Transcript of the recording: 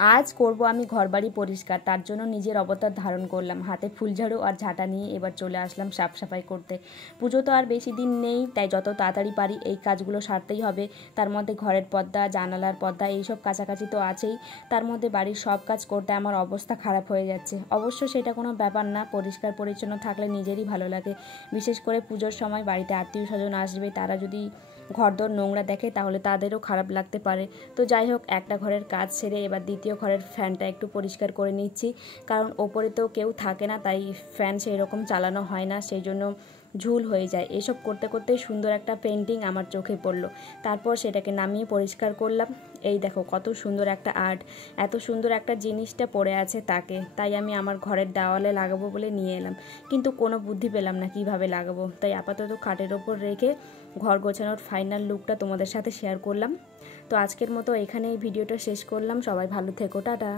আজ করব আমি ঘরবাড়ি পরিষ্কার, তার জন্য নিজের অবতার ধারণ করলাম। হাতে ফুলঝাড়ু আর ঝাঁটা নিয়ে এবার চলে আসলাম সাফ সাফাই করতে। পুজো তো আর বেশি দিন নেই, তাই যত তাড়াতাড়ি পারি এই কাজগুলো সারতেই হবে। তার মধ্যে ঘরের পর্দা, জানালার পর্দা এইসব কাছাকাছি তো আছেই। তার মধ্যে বাড়ির সব কাজ করতে আমার অবস্থা খারাপ হয়ে যাচ্ছে। অবশ্য সেটা কোনো ব্যাপার না, পরিষ্কার পরিচ্ছন্ন থাকলে নিজেরই ভালো লাগে। বিশেষ করে পুজোর সময় বাড়িতে আত্মীয় স্বজন আসবে, তারা যদি ঘরদোর নোংরা দেখে তাহলে তাদেরও খারাপ লাগতে পারে। তো যাই হোক, একটা ঘরের কাজ সেরে এবার দ্বিতীয় ঘরের ফ্যানটা একটু পরিষ্কার করে নিচ্ছি, কারণ ওপরে তো কেউ থাকে না, তাই ফ্যান সেই রকম চালানো হয় না, সেই জন্য ঝুল হয়ে যায়। এসব করতে করতেই সুন্দর একটা পেন্টিং আমার চোখে পড়লো। তারপর সেটাকে নামিয়ে পরিষ্কার করলাম। এই দেখো কত সুন্দর একটা আর্ট, এত সুন্দর একটা জিনিসটা পড়ে আছে তাকে, তাই আমি আমার ঘরের দেওয়ালে লাগাবো বলে নিয়ে এলাম, কিন্তু কোনো বুদ্ধি পেলাম না কিভাবে লাগাবো। তাই আপাতত খাটের ওপর রেখে ঘর গোছানোর ফাইনাল লুকটা তোমাদের সাথে শেয়ার করলাম। তো আজকের মতো এখানেই ভিডিওটা শেষ করলাম। সবাই ভালো থেকো, টাটা।